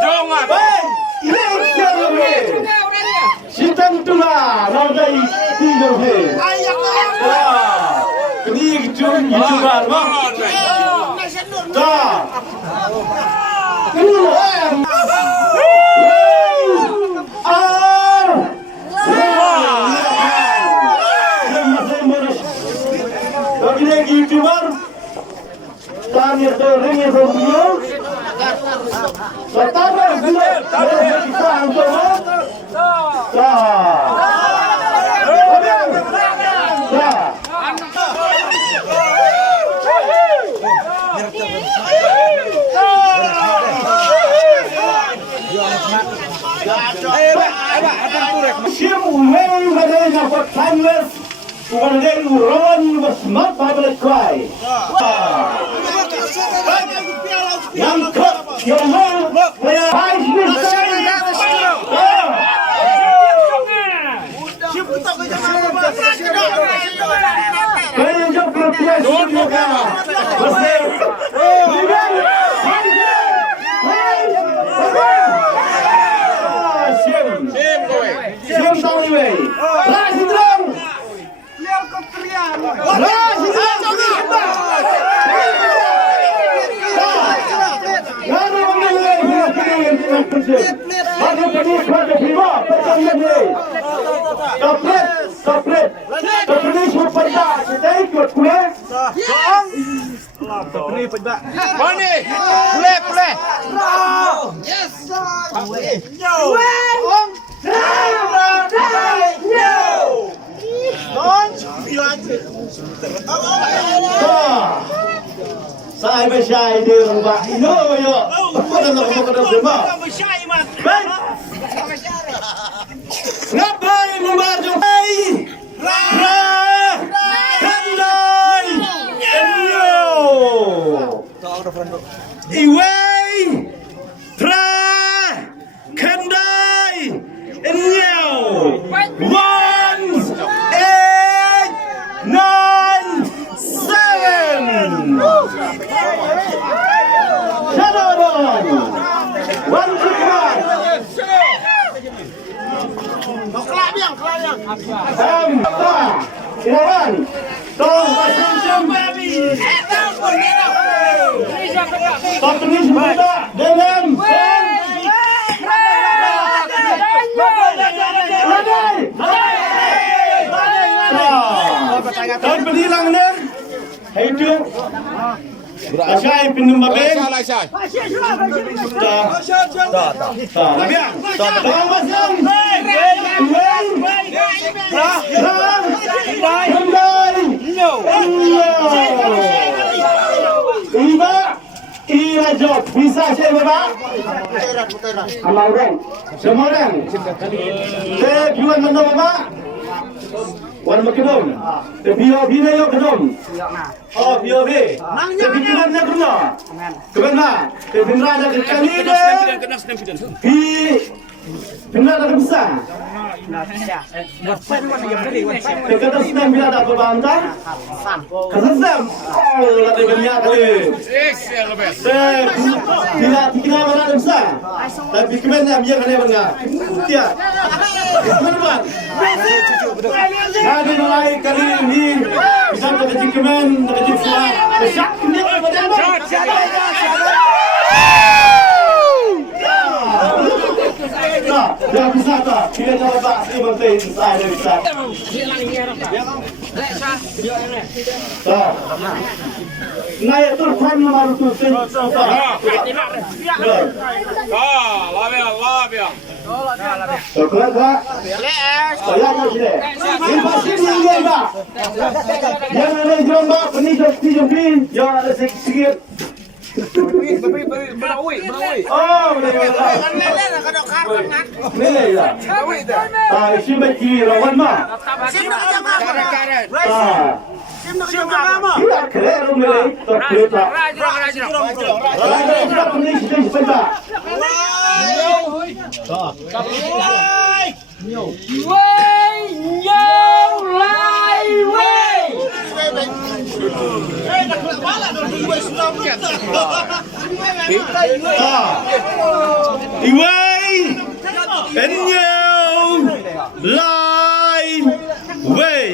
Jangan. Sitan tula Raudai Tijohe. Kini jum YouTuber mah. Dah. Kini YouTuber. Tanya ring itu video. Pertama video kita angkat. Siapa yang mereka buat timeless, mereka urun bersmat public cry. Yang kau yang mau high Saya bersyai dia rumah ino yo. Apa nak semua? Ngapain memaju? Iway, tra, kendai, enyau, 1, 8, 9, 7. Shalom. 1, 2, 3. Ilawan, tolong macam satu ni sepeda dengan dan berhilang nih hidup Asyai pinum babeng Asyai Iya job bisa saya bapak. Semua orang. Saya jual mana bapak? Warna makedon. BOB na yuk kedon. Oh BOB. Tapi kebenarnya kena. Kebenar. Kebenar ada kali deh. Benar ada besar. Kata sedang bila ada perbantah. Kata sedang. Oh, lagi banyak kali. Bila dikenal mana ada besar. Tapi kebenarnya dia kena banyak. Dia. Kenapa? Ada mulai kali ini bisa terkejut kemen, terkejut suara. Besar ini betul. Ya bisa tak? Kita coba si menteri saya bisa. Naik telepon nomor tu sen. Labia. Sekarang tak? Saya nak sini. Ini pasti ni tak? Yang ada jomba, penis jombi, yang ada sikit. Berawui. Oh, berawui. Lele lah. Isi beci lawan mah. Karet. Tidak keren lele. Tak. Raja penis sepeda. Iway Enyo Lai Way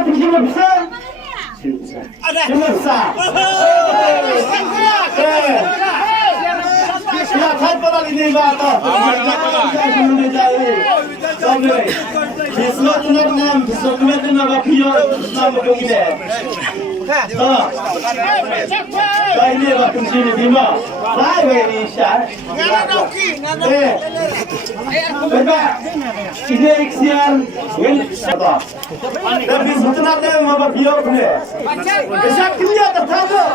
Kemudian Bapak pemirsa, silakan para ini bapak. Besok nama kiyo nama kongile. Ini bapak sini bima. Baik ini syar. Bapak ini ikhtiar. Tapi sebenarnya bapak kiyo ni. Besok kiyo tertawa.